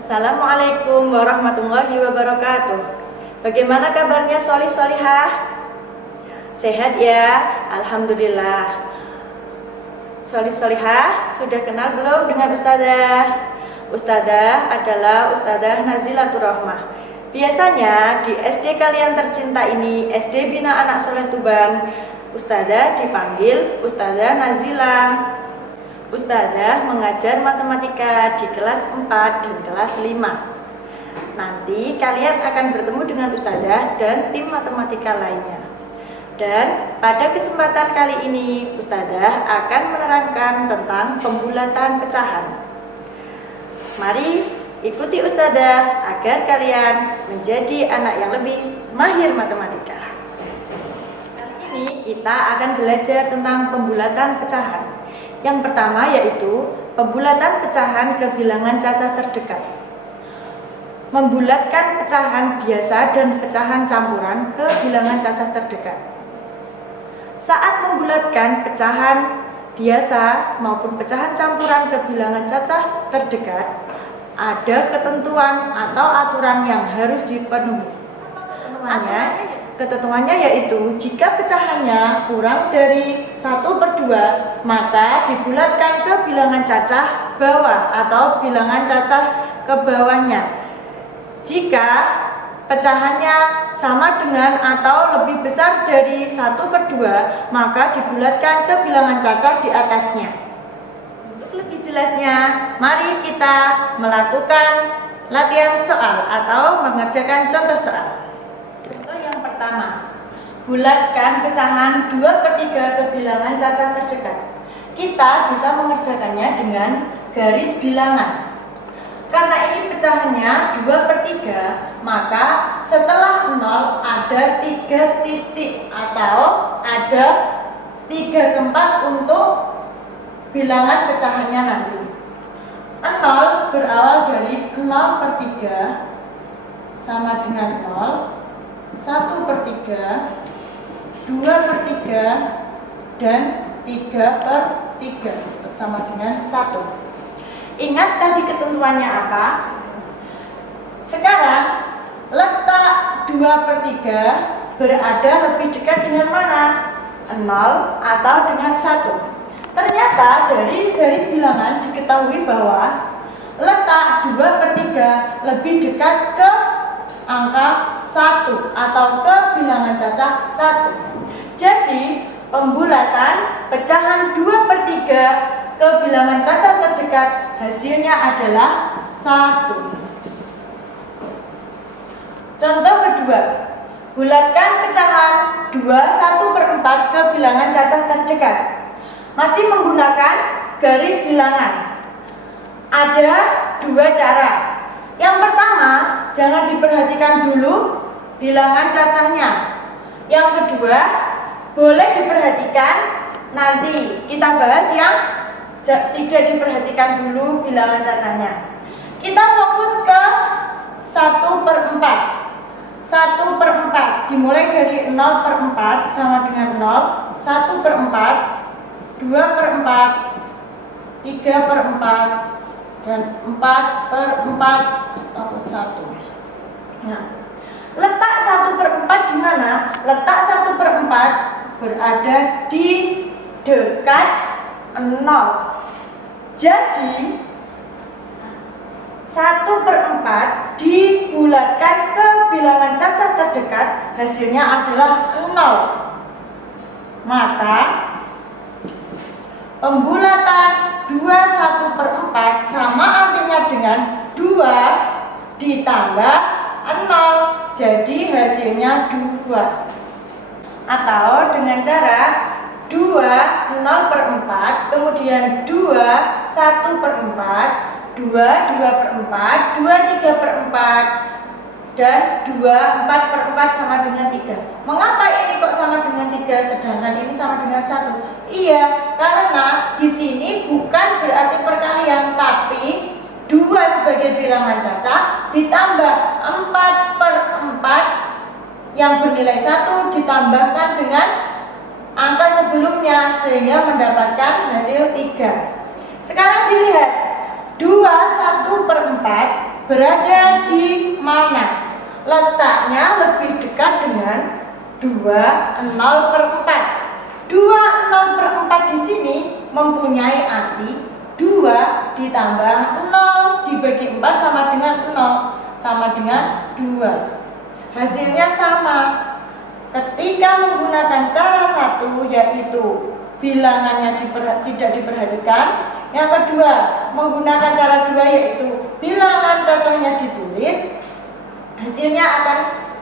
Assalamualaikum warahmatullahi wabarakatuh. Bagaimana kabarnya sholih-sholihah? Sehat ya? Alhamdulillah. Sholih-sholihah, sudah kenal belum dengan Ustadzah? Ustadzah adalah Ustadzah Nazilatur Rahmah. Biasanya di SD kalian tercinta ini, SD Bina Anak Soleh Tuban, Ustadzah dipanggil Ustadzah Nazila. Ustadzah mengajar matematika di kelas 4 dan kelas 5. Nanti kalian akan bertemu dengan Ustadzah dan tim matematika lainnya. Dan pada kesempatan kali ini Ustadzah akan menerangkan tentang pembulatan pecahan. Mari ikuti Ustadzah agar kalian menjadi anak yang lebih mahir matematika. Kali ini kita akan belajar tentang pembulatan pecahan. Yang pertama yaitu pembulatan pecahan ke bilangan cacah terdekat. Membulatkan pecahan biasa dan pecahan campuran ke bilangan cacah terdekat. Saat membulatkan pecahan biasa maupun pecahan campuran ke bilangan cacah terdekat, ada ketentuan atau aturan yang harus dipenuhi. Ketentuannya yaitu jika pecahannya kurang dari 1/2, maka dibulatkan ke bilangan cacah bawah atau bilangan cacah ke bawahnya. Jika pecahannya sama dengan atau lebih besar dari 1/2, maka dibulatkan ke bilangan cacah di atasnya. Untuk lebih jelasnya, mari kita melakukan latihan soal atau mengerjakan contoh soal. Pertama, bulatkan pecahan 2/3 ke bilangan cacah terdekat. Kita bisa mengerjakannya dengan garis bilangan. Karena ini pecahannya 2/3, maka setelah 0 ada 3 titik atau ada 3 tempat untuk bilangan pecahannya nanti. 0 berawal dari 0/3 sama dengan 0, 1/3, 2/3, dan 3/3 sama dengan 1. Ingat tadi ketentuannya apa? Sekarang letak 2/3 berada lebih dekat dengan mana? 0 atau dengan 1. Ternyata dari garis bilangan diketahui bahwa letak 2/3 lebih dekat ke angka 1 atau ke bilangan cacah 1. Jadi pembulatan pecahan 2/3 ke bilangan cacah terdekat hasilnya adalah 1. Contoh kedua, bulatkan pecahan 1/4 ke bilangan cacah terdekat. Masih menggunakan garis bilangan. Ada 2 cara. Yang pertama, jangan diperhatikan dulu bilangan cacahnya. Yang kedua, boleh diperhatikan, nanti kita bahas yang tidak diperhatikan dulu bilangan cacahnya. Kita fokus ke 1/4. 1/4 dimulai dari 0/4 sama dengan 0, 1/4, 2/4, 3/4, dan 4/4 atau 1. Nah, letak 1/4 di mana? Letak 1/4 berada di dekat 0. Jadi 1/4 dibulatkan ke bilangan cacah terdekat, hasilnya adalah 0. Maka pembulatan 1/4 sama artinya dengan 2 ditambah 0, jadi hasilnya 2. Atau dengan cara 2 0/4, kemudian 2 1/4, 2 2/4, 2 3/4, dan 2 4/4 sama dengan 3. Mengapa ini kok sama dengan 3 sedangkan ini sama dengan 1? Iya, karena di sini bukan berarti perkalian, tapi 2 sebagai bilangan cacah ditambah 4/4 yang bernilai 1 ditambahkan dengan angka sebelumnya sehingga mendapatkan hasil 3. Sekarang dilihat 2/1/4 berada di mana? Letaknya lebih dekat dengan 2/0/4. 2/0/4 di sini mempunyai arti 2 ditambah 0 dibagi 4 sama dengan 0 sama dengan 2. Hasilnya sama. Ketika menggunakan cara satu, yaitu bilangannya tidak diperhatikan. Yang kedua, menggunakan cara 2, yaitu bilangan cacahnya ditulis. Hasilnya akan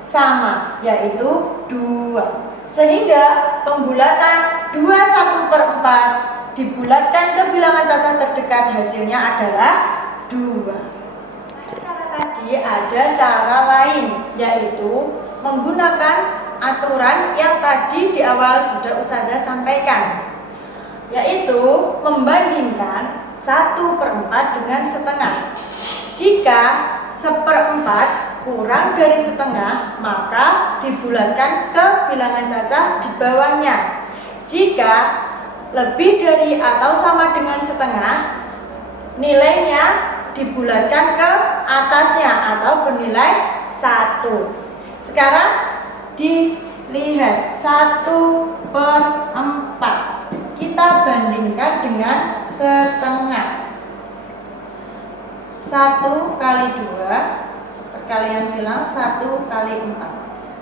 sama, yaitu 2. Sehingga pembulatan 2/1/4 dibulatkan ke bilangan cacah terdekat, hasilnya adalah 2. Cara tadi ada cara lain, yaitu menggunakan aturan yang tadi di awal sudah Ustazah sampaikan, yaitu membandingkan 1/4 dengan setengah. Jika 1/4 kurang dari setengah, maka dibulatkan ke bilangan cacah di bawahnya. Jika lebih dari atau sama dengan setengah, nilainya dibulatkan ke atasnya atau bernilai 1. Sekarang dilihat 1/4. Kita bandingkan dengan setengah. 1 kali 2, perkalian silang 1 kali 4.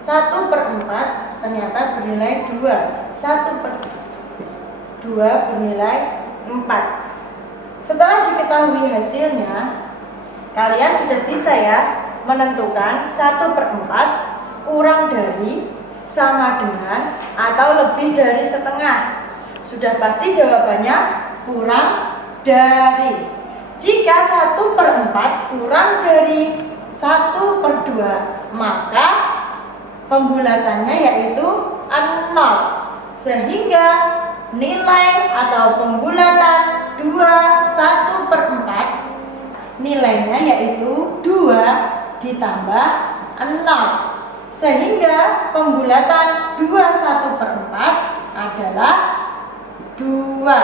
1/4 ternyata bernilai 2. 1/2 bernilai 4. Setelah diketahui hasilnya, kalian sudah bisa ya menentukan 1/4 kurang dari, sama dengan, atau lebih dari setengah. Sudah pasti jawabannya kurang dari. Jika 1/4 kurang dari 1/2, maka pembulatannya yaitu 0. Sehingga nilai atau pembulatan 2/1/4 nilainya yaitu 2 ditambah 0. Sehingga pembulatan 2/1/4 adalah 2.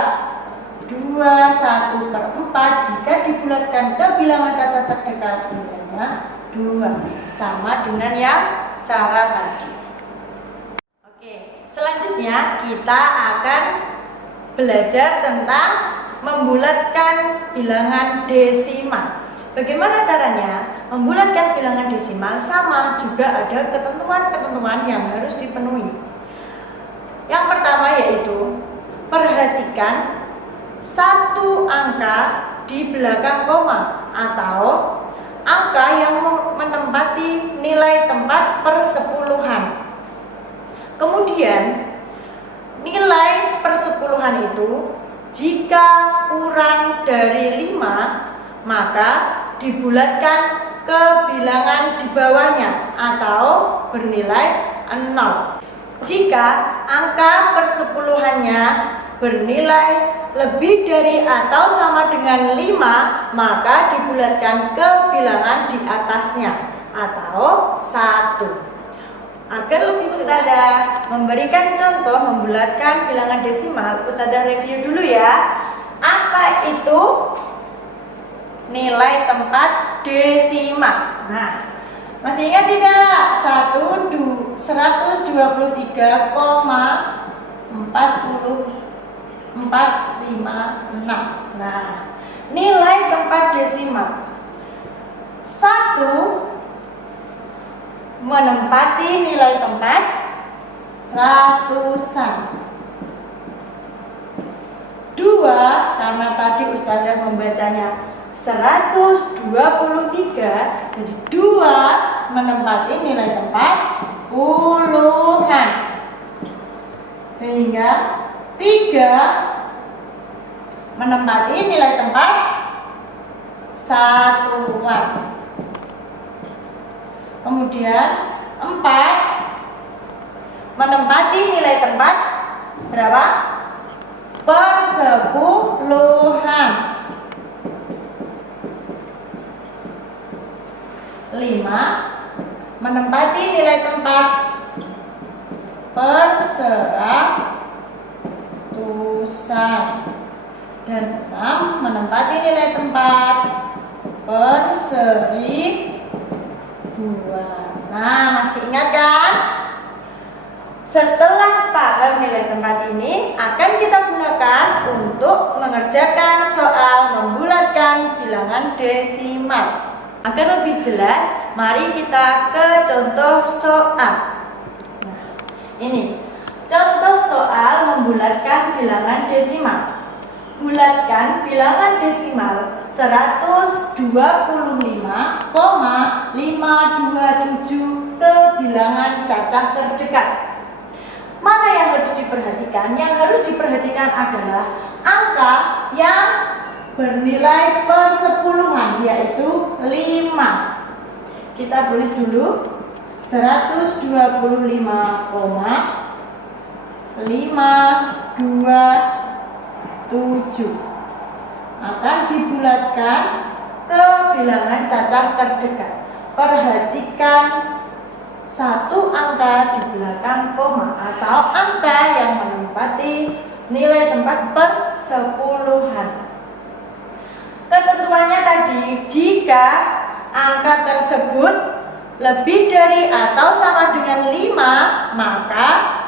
2/1/4 jika dibulatkan ke bilangan cacah terdekat nilainya 2, sama dengan yang cara tadi. Oke, selanjutnya kita akan belajar tentang membulatkan bilangan desimal. Bagaimana caranya membulatkan bilangan desimal? Sama juga ada ketentuan-ketentuan yang harus dipenuhi. Yang pertama yaitu perhatikan satu angka di belakang koma atau angka yang menempati nilai tempat persepuluhan. Kemudian nilai persepuluhan itu jika kurang dari 5, maka dibulatkan ke bilangan di bawahnya atau bernilai 0. Jika angka persepuluhannya bernilai lebih dari atau sama dengan 5, maka dibulatkan ke bilangan di atasnya atau 1. Agar lebih Ustazah memberikan contoh membulatkan bilangan desimal, Ustazah review dulu ya. Apa itu nilai tempat desimal? Nah, masih ingat tidak? 123,456. Nah, nilai tempat desimal 1 menempati nilai tempat ratusan. 2, karena tadi Ustazah membacanya 123, jadi 2 menempati nilai tempat puluhan. Sehingga 3 menempati nilai tempat satuan. Kemudian 4 menempati nilai tempat berapa? Persepuluhan. 5 menempati nilai tempat perseratus. ratusan. Dan 6 menempati nilai tempat per 1000-an. Nah, masih ingat kan? Setelah paham nilai tempat ini, akan kita gunakan untuk mengerjakan soal membulatkan bilangan desimal. Agar lebih jelas, mari kita ke contoh soal. Nah, ini contoh soal membulatkan bilangan desimal. Bulatkan bilangan desimal 125,527 ke bilangan cacah terdekat. Mana yang harus diperhatikan? Yang harus diperhatikan adalah angka yang bernilai persepuluhan, yaitu 5. Kita tulis dulu 125,527 akan dibulatkan ke bilangan cacah terdekat. Perhatikan satu angka di belakang koma atau angka yang menempati nilai tempat persepuluhan. Ketentuannya tadi, jika angka tersebut lebih dari atau sama dengan 5, maka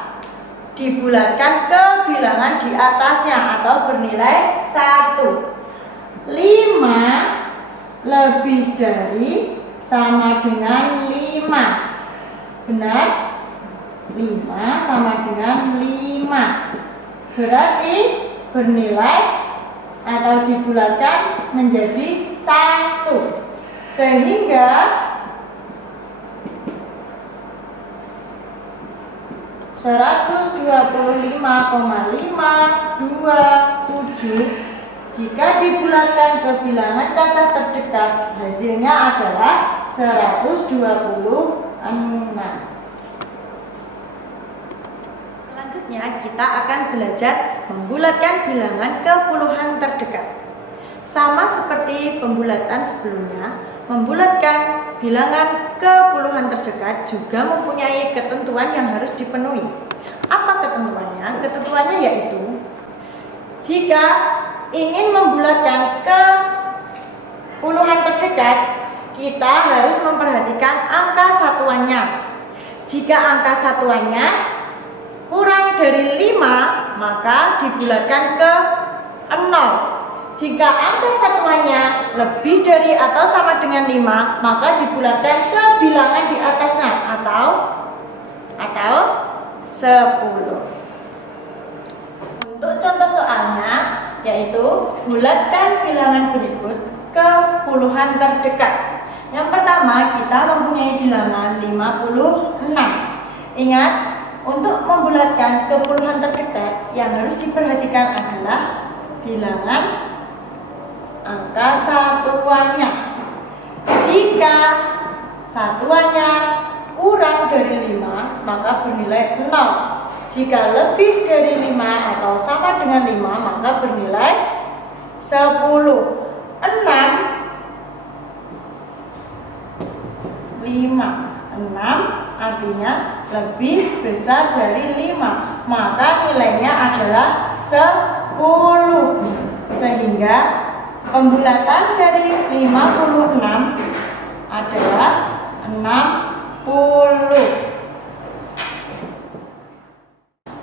dibulatkan ke bilangan di atasnya atau bernilai 1. 5 lebih dari sama dengan 5. Benar? 5 sama dengan 5. Berarti bernilai atau dibulatkan menjadi 1. Sehingga 125,527 jika dibulatkan ke bilangan cacah terdekat, hasilnya adalah 126. Selanjutnya kita akan belajar membulatkan bilangan ke puluhan terdekat. Sama seperti pembulatan sebelumnya, membulatkan bilangan ke puluhan terdekat juga mempunyai ketentuan yang harus dipenuhi. Apa ketentuannya? Ketentuannya yaitu jika ingin membulatkan ke puluhan terdekat, kita harus memperhatikan angka satuannya. Jika angka satuannya kurang dari 5, maka dibulatkan ke 0. Jika angka satuannya lebih dari atau sama dengan 5, maka dibulatkan ke bilangan di atasnya atau 10. Untuk contoh soalnya, yaitu bulatkan bilangan berikut ke puluhan terdekat. Yang pertama, kita mempunyai bilangan 56. Ingat, untuk membulatkan ke puluhan terdekat, yang harus diperhatikan adalah bilangan angka satuannya. Jika satuannya kurang dari 5, maka bernilai 0. Jika lebih dari 5 atau sama dengan 5, maka bernilai 10. 6 artinya lebih besar dari 5, maka nilainya adalah 10. Sehingga pembulatan dari 56 adalah 60.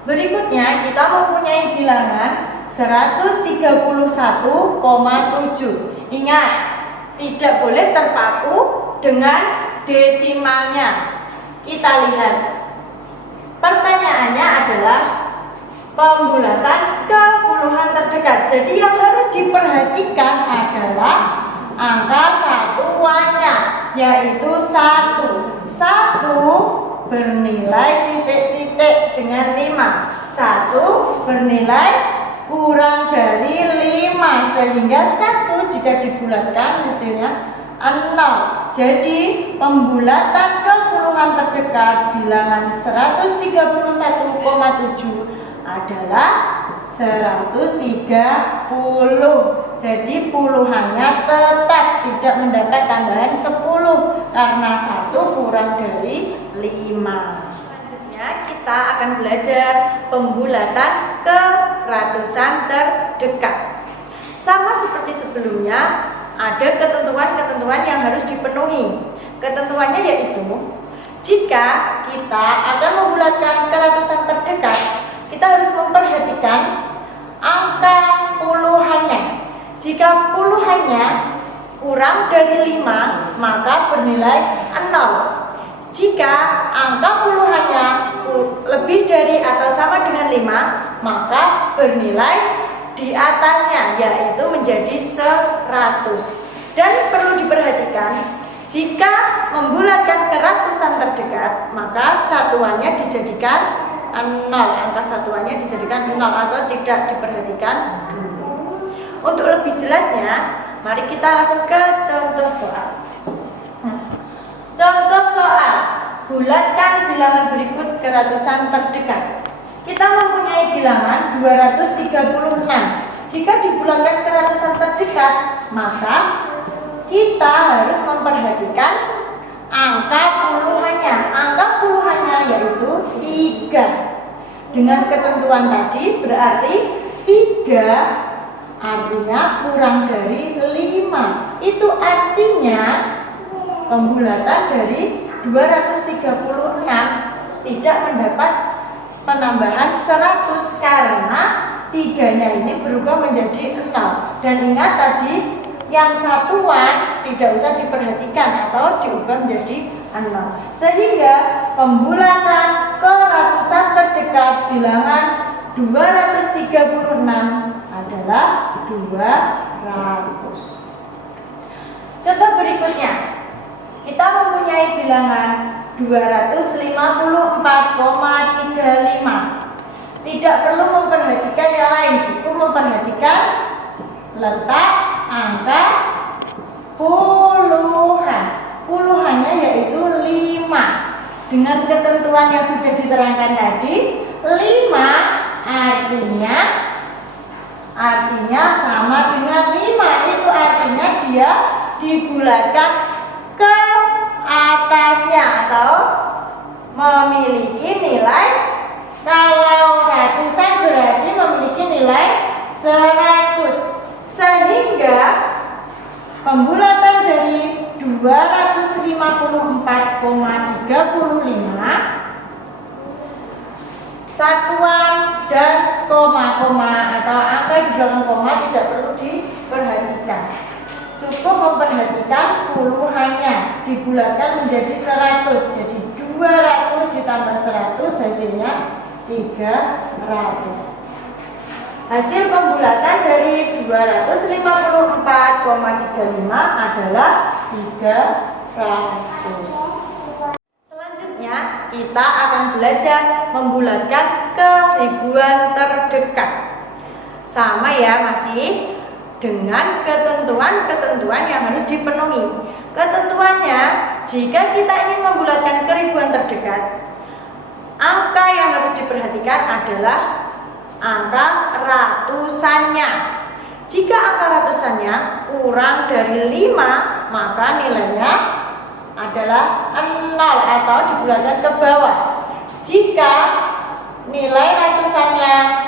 Berikutnya kita mempunyai bilangan 131,7. Ingat, tidak boleh terpaku dengan desimalnya. Kita lihat. Pertanyaannya adalah pembulatan ke puluhan terdekat. Jadi yang harus diperhatikan adalah angka satuannya, yaitu 1. 1 bernilai titik-titik dengan 5. 1 bernilai kurang dari 5, sehingga 1 jika dibulatkan hasilnya 0. Jadi pembulatan ke puluhan terdekat bilangan 131,7 adalah 130. Jadi puluhannya tetap tidak mendapat tambahan 10 karena 1 kurang dari 5. Selanjutnya kita kita akan belajar pembulatan ke ratusan terdekat. Sama seperti sebelumnya, ada ketentuan-ketentuan yang harus dipenuhi. Ketentuannya yaitu, jika kita akan membulatkan ke ratusan terdekat, kita harus memperhatikan angka puluhannya. Jika puluhannya kurang dari 5, maka bernilai 0. Jika angka puluhannya lebih dari atau sama dengan 5, maka bernilai di atasnya, yaitu menjadi 100. Dan perlu diperhatikan, jika membulatkan ke ratusan terdekat, maka satuannya dijadikan 0. Angka satuannya dijadikan 0 atau tidak diperhatikan dulu. Untuk lebih jelasnya, mari kita langsung ke contoh soal. Contoh soal, bulatkan bilangan berikut ke ratusan terdekat. Kita mempunyai bilangan 236. Jika dibulatkan ke ratusan terdekat, maka kita harus memperhatikan angka puluhannya. Angka puluhannya yaitu 3. Dengan ketentuan tadi berarti 3 artinya kurang dari 5. Itu artinya pembulatan dari 236 tidak mendapat penambahan 100 karena 3-nya ini berubah menjadi 0. Dan ingat tadi yang satuan tidak usah diperhatikan atau diubah menjadi 0. Sehingga pembulatan ke ratusan terdekat bilangan 236 adalah 200. Contoh berikutnya, kita mempunyai bilangan 254,35. Tidak perlu memperhatikan yang lain, cukup memperhatikan letak angka puluhan. Puluhannya yaitu 5. Dengan ketentuan yang sudah diterangkan tadi, 5 artinya sama dengan 5. Itu artinya dia dibulatkan ke atasnya atau memiliki nilai, kalau ratusan berarti memiliki nilai 100. Sehingga pembulatan dari 254,35 satuan dan koma-koma atau angka di belakang koma tidak perlu diperhatikan. Cukup memperhatikan puluhannya, dibulatkan menjadi 100. Jadi 200 ditambah 100 hasilnya 300. Hasil pembulatan dari 254,35 adalah 300. Selanjutnya kita akan belajar membulatkan ke ribuan terdekat. Sama ya, masih dengan ketentuan-ketentuan yang harus dipenuhi. Ketentuannya, jika kita ingin membulatkan ke ribuan terdekat, angka yang harus diperhatikan adalah angka ratusannya. Jika angka ratusannya kurang dari 5, maka nilainya adalah 0 atau dibulatkan ke bawah. Jika nilai ratusannya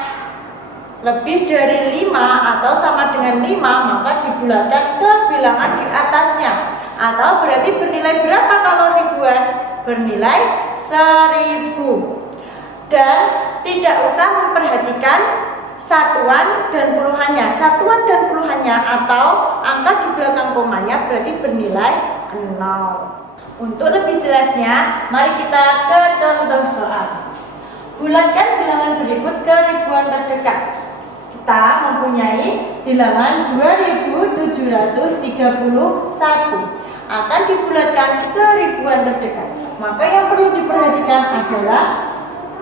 lebih dari 5 atau sama dengan 5, maka dibulatkan ke bilangan di atasnya. Atau berarti bernilai berapa kalau ribuan? Bernilai 1000. Dan tidak usah memperhatikan satuan dan puluhannya. Satuan dan puluhannya atau angka di belakang komanya berarti bernilai 0. Untuk lebih jelasnya, mari kita ke contoh soal. Bulatkan bilangan berikut ke ribuan terdekat. Kita mempunyai bilangan 2731 akan dibulatkan ke ribuan terdekat. Maka yang perlu diperhatikan adalah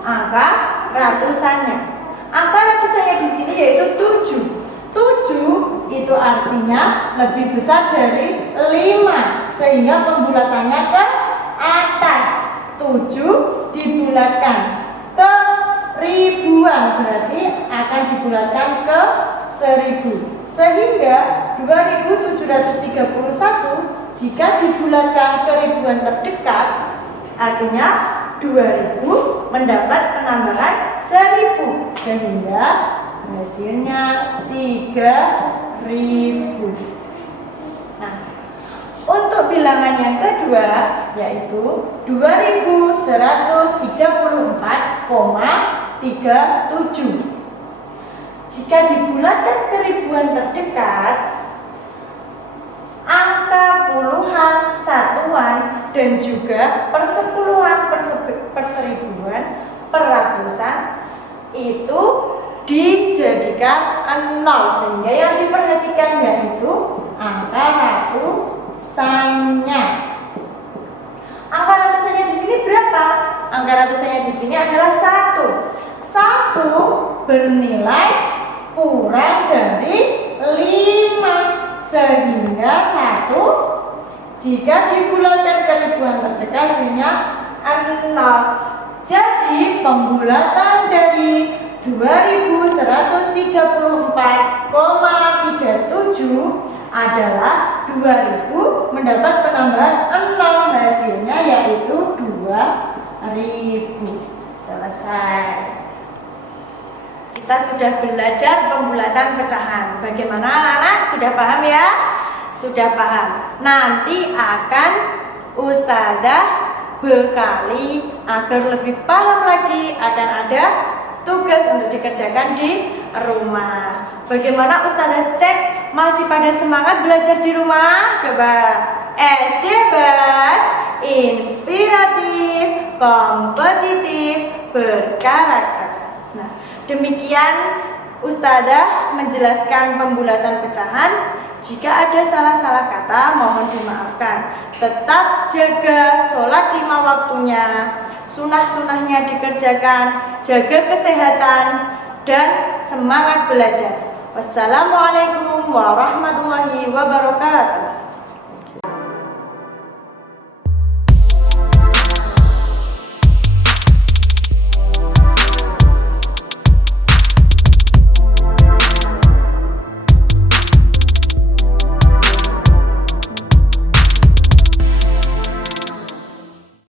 angka ratusannya. Angka ratusannya di sini yaitu 7. 7 itu artinya lebih besar dari 5, sehingga pembulatannya ke atas. 7 dibulatkan ke ribuan, berarti akan dibulatkan ke 1000. Sehingga 2731 jika dibulatkan ke ribuan terdekat, artinya 2000 mendapat penambahan 1000 sehingga hasilnya 3000. Nah, untuk bilangan yang kedua yaitu 2134,37. Jika dibulatkan ke ribuan terdekat, angka puluhan, satuan, dan juga persepuluhan, perseribuan, peratusan itu dijadikan 0 sehingga yang diperhatikan yaitu angka ratusannya. Angka ratusannya di sini berapa? Angka ratusannya di sini adalah 1. 1 bernilai kurang dari 5 sehingga 1 jika dibulatkan ke ribuan terdekat hasilnya 0. Jadi pembulatan dari 2134,37 adalah 2000 mendapat penambahan 0 hasilnya yaitu 2000. Selesai. Kita sudah belajar pembulatan pecahan. Bagaimana anak-anak? Sudah paham ya? Sudah paham. Nanti akan Ustazah bekali agar lebih paham lagi, akan ada tugas untuk dikerjakan di rumah. Bagaimana Ustazah cek masih pada semangat belajar di rumah? Coba. SD Bas, inspiratif, kompetitif, berkarakter. Nah, demikian Ustazah menjelaskan pembulatan pecahan. Jika ada salah-salah kata mohon dimaafkan. Tetap jaga sholat 5 waktunya, sunah-sunahnya dikerjakan, jaga kesehatan, dan semangat belajar. Wassalamualaikum warahmatullahi wabarakatuh.